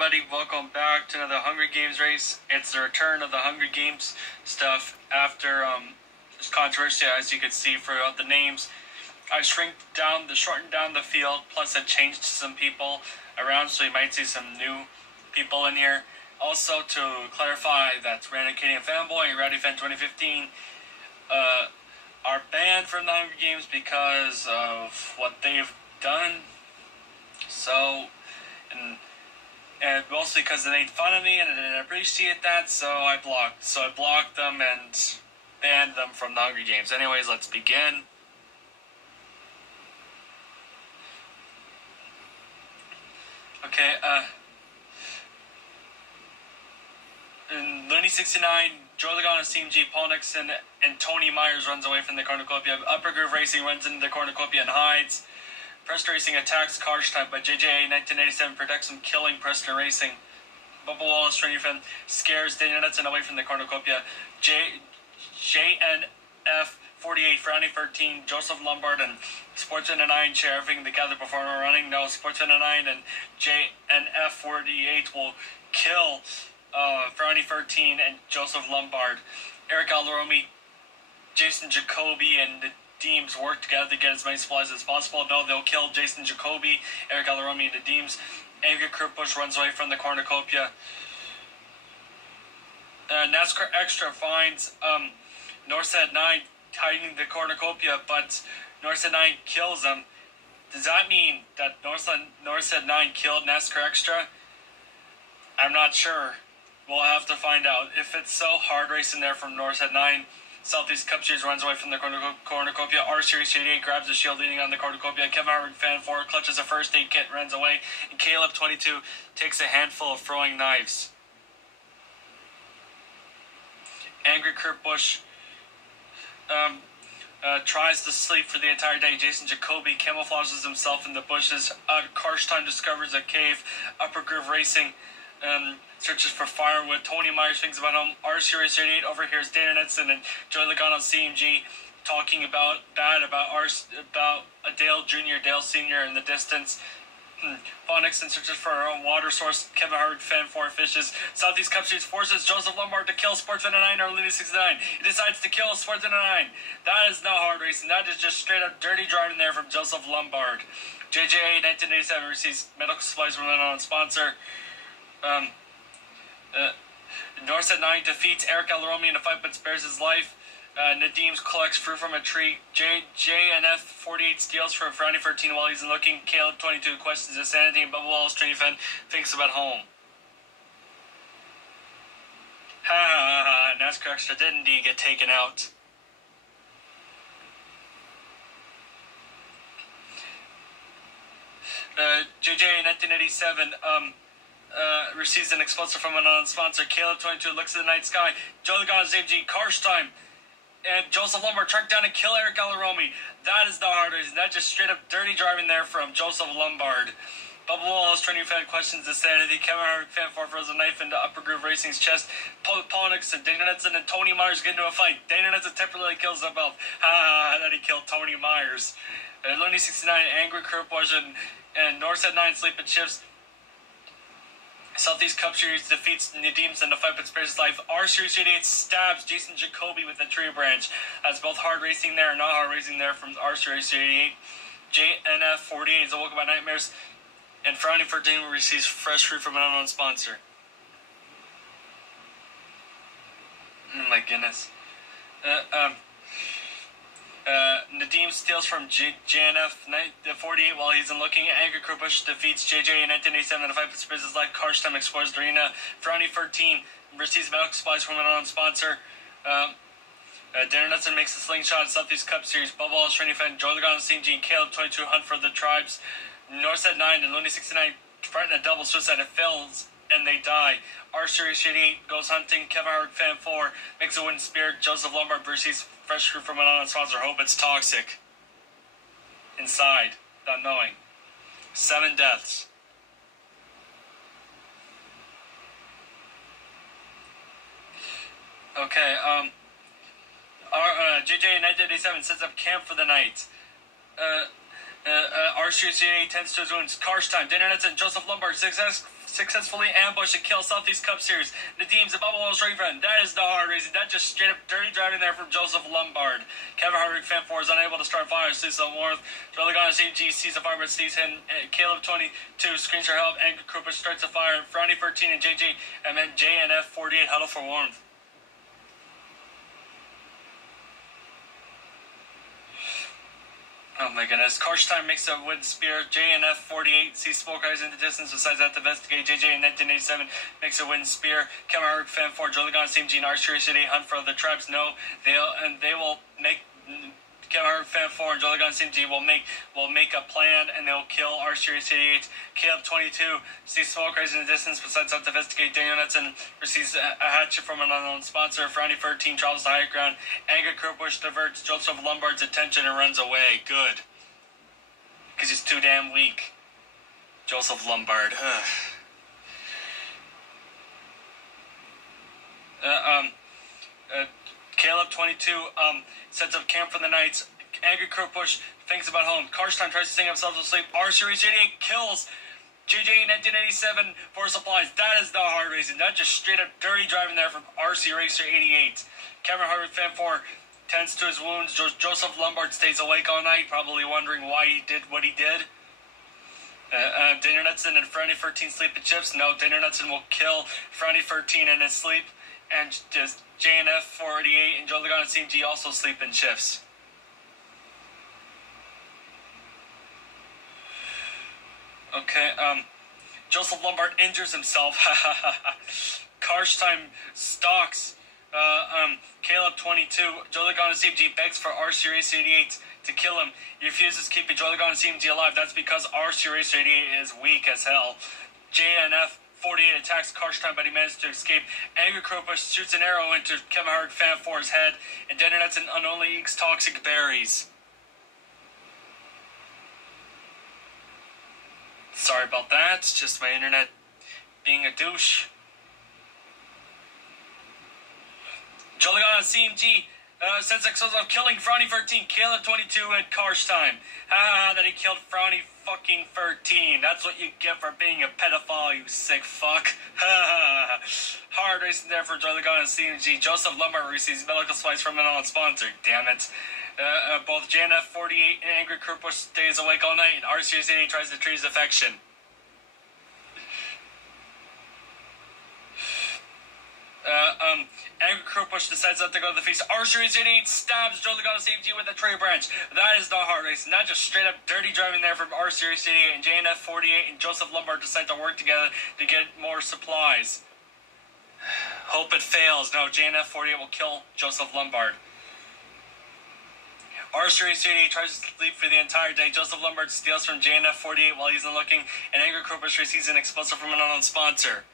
everybody, welcome back to another Hunger Games race. It's the return of the Hunger Games stuff after this controversy, as you can see throughout the names. I shortened down the field, plus I changed some people around, so you might see some new people in here. Also, to clarify that Random Canadian Fanboy and Rowdy Fan 2015 are banned from the Hunger Games because of what they've done. So, and mostly because they made fun of me and I didn't appreciate that, so I blocked them and banned them from the Hunger Games. Anyways, let's begin. Okay, in Looney 69, Joe Logano, CMG, Paul Nixon, and Tony Myers runs away from the cornucopia. Upper Groove Racing runs into the cornucopia and hides. Preston Racing attacks Karstein, but JJA 1987 protects him, killing Preston Racing. Bubba Wallace, Trainer Fan, scares Daniel Knudsen away from the cornucopia. JNF 48, Frowny 13, Joseph Lombard, and Sportsman 9 sheriffing the gather performer running. No, Sportsman 9 and JNF 48 will kill Frowny 13 and Joseph Lombard. Eric Alaromi, Jason Jacoby, and the Deems work together to get as many supplies as possible. No, they'll kill Jason Jacoby, Eric Alaromi, and the Deems. Angry Kurt Busch runs away from the cornucopia. NASCAR Extra finds Norset 9 hiding the cornucopia, but Norset 9 kills him. Does that mean that Norset 9 killed NASCAR Extra? I'm not sure. We'll have to find out. If it's so, hard racing there from Norset 9. Southeast Cup Series runs away from the cornucopia. R Series 88 grabs the shield leading on the cornucopia. Kevin Harvick, Fan 4, clutches a first aid kit, runs away. And Caleb 22 takes a handful of throwing knives. Angry Kurt Busch tries to sleep for the entire day. Jason Jacoby camouflages himself in the bushes. Karstein discovers a cave. Upper Groove Racing searches for firewood. Tony Myers thinks about home. R Series 38 overhears Dana Knudsen and Joey Logano CMG talking about Dale Jr., Dale Sr. in the distance. Paul Nixon searches for her own water source. Kevin Harvick, Fan 4, fishes. Southeast Cup Series forces Joseph Lombard to kill Sportsman 9 or Looney 69. He decides to kill Sportsman 9. That is not hard racing. That is just straight up dirty driving there from Joseph Lombard. JJA 1987 receives medical supplies from an unknown sponsor. Norset 9 defeats Eric Alaromi in a fight but spares his life. Nadim's collects fruit from a tree. JNF 48 steals from Frowny 13 while he's looking. Caleb 22 questions his sanity, and Bubba Wallace, Trainee Fan, thinks about home. Ha ha ha, NASCAR Extra did indeed get taken out. JJ 1987 receives an explosive from an unknown sponsor. Caleb 22 looks at the night sky. Joe Logano's AMG, Karstein, and Joseph Lombard track down and kill Eric Alaromi. That is the hard reason. That's just straight up dirty driving there from Joseph Lombard. Bubba Wallace, Trainee Fan, questions his sanity. Kevin Harvick, Fan 4, throws a knife into Upper Groove Racing's chest. Paul Nixon, Dana Knudsen, and Tony Myers get into a fight. Dana Knudsen temporarily kills himself. Then he killed Tony Myers. Looney 69, Angry Kurt Busch, and Norset 9 sleep and shifts. Southeast Cup Series defeats Nadim's in the fight but spares his life. R Series 88 stabs Jason Jacoby with a tree branch. That's both hard racing there and not hard racing there from R Series 88. JNF 48 is awoken by nightmares. And Frowny 13 receives fresh fruit from an unknown sponsor. Oh my goodness. Nadim steals from JNF 48 while he's looking. Angry Kurt Busch defeats JJ in 1987 in a fight but spares his life. Karstein explores the arena. Frowny 13 receives medical supplies from an unknown sponsor. Darren Knudsen makes a slingshot in Southeast Cup Series. Bubba Wallace, Trainee Fan, Joe Logano, CMG, and Caleb 22 hunt for the tribes. Norset 9 and Looney 69 threaten a double suicide. It fails and they die. R Series 88 goes hunting. Kevin Harvick, Fan 4, makes a wooden spear. Joseph Lombard receives fresh fruit from an unknown sponsor. Hope it's toxic. Inside, not knowing. 7 deaths. Okay, JJ in 1987 sets up camp for the night. R-Series tends to his wounds. Karstein, Dana Knudsen, Joseph Lombard successfully ambush and kill Southeast Cup Series. Nadim's a bubble straight front. That is the hard racing. That just straight up dirty driving there from Joseph Lombard. Kevin Harvick, Fan 4 is unable to start fire. Sees the warmth. Charlie Gana, CG sees the fire but sees him. Caleb 22 screens for help. Angry Krupa starts a fire. Frowny 13 and JJ and then JNF 48 huddle for warmth. Oh my goodness. Karstein makes a wood spear. JNF 48 sees smoke eyes in the distance. Besides that, to investigate, JJ in 1987 makes a wind spear. Kevin Harvick, Fan 4, Joe Logano, Team G, and R-Series City hunt for the tribes. No, they will make Kevin Harvick, Fan 4, and Joe Logano, Team G will make a plan, and they'll kill R-Series City 8. Caleb 22 sees smoke eyes in the distance. Besides that, to investigate, Daniel Knudsen receives a hatchet from an unknown sponsor. Frowny 13 travels the high ground. Angry Kurbush diverts Joseph Lombard's attention and runs away. Good. Because he's too damn weak. Joseph Lombard. Caleb 22 sets up camp for the Knights. Angry Kurbush thinks about home. Karstein tries to sing himself to sleep. R-Series 88 kills JJ in 1987 for supplies. That is the hard racing. That's just straight up dirty driving there from RC Racer 88. Kevin Harvick, Fan 4, tends to his wounds. Joseph Lombard stays awake all night, probably wondering why he did what he did. Daniel Knudsen and Frowny 13 sleep in chips. No, Daniel Knudsen will kill Frowny 13 in his sleep. And just JNF 48 and Joe Logano and CMG also sleep in shifts. Okay, Joseph Lombard injures himself. Karstein stalks Caleb 22. Joe Logano and CMG begs for R-Series 88 to kill him. He refuses keeping Joe Logano and CMG alive. That's because R-Series 88 is weak as hell. JNF 48 attacks Karstein, but he manages to escape. Angry Krupa shoots an arrow into Kevin Harvick, Fan 4's head, and Daniel Knudsen only eats toxic berries. Sorry about that. It's just my internet being a douche. Joe Logano and CMG sends exiles of killing Frowny 13, Caleb 22, and Karstein. That he killed Frowny fucking 13. That's what you get for being a pedophile, you sick fuck. Hard racing there for Joe Logano and CMG. Joseph Lombard receives medical supplies from an unknown sponsor. Damn it. Both JNF 48 and Angry Kurbush stays awake all night, and R-Series 88 tries to treat his affection. Angry Kurbush decides not to go to the feast. R-Series 88 stabs Joe Logano CMG with a tree branch. That is the hard race. Not just straight up dirty driving there from R-Series 88 and JNF 48 and Joseph Lombard decide to work together to get more supplies. Hope it fails. No, JNF 48 will kill Joseph Lombard. R-Series 88 tries to sleep for the entire day. Joseph Lombard steals from JNF 48 while he's unlooking, and Angry Kurbush receives an explosive from an unknown sponsor.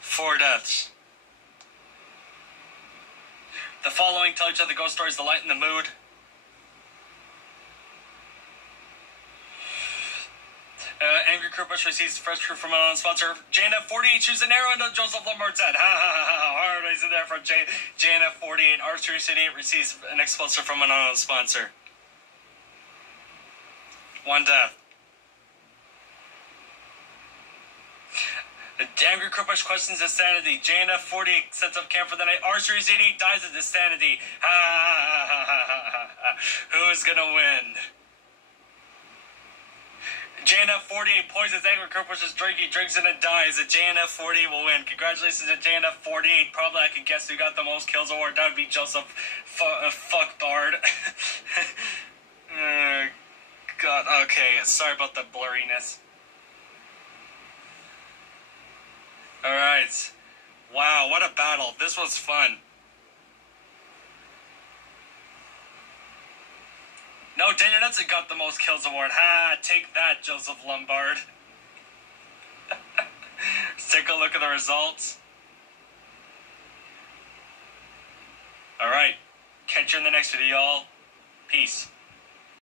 4 deaths. The following tell each other ghost stories to lighten the mood. Angry Kurbush receives fresh crew from an unknown sponsor. JNF 48 shoots an arrow into Joseph Lombard's head. Hard race in there from JNF 48. R-Series 88 receives an explosive from an unknown sponsor. 1 death. Angry Kurbush questions his sanity. JNF 48 sets up camp for the night. R-Series 88 dies of insanity. Who's gonna win? JNF 48 poisons Angry Kurbush's drink. He drinks it and dies. The JNF 48 will win. Congratulations to JNF 48. Probably I could guess who got the most kills award. That would be Joseph Fuck Bard. God, okay. Sorry about the blurriness. Alright. Wow, what a battle. This was fun. No, Daniel Knudsen got the most kills award. Take that, Joseph Lombard. Let's take a look at the results. Alright. Catch you in the next video, y'all. Peace.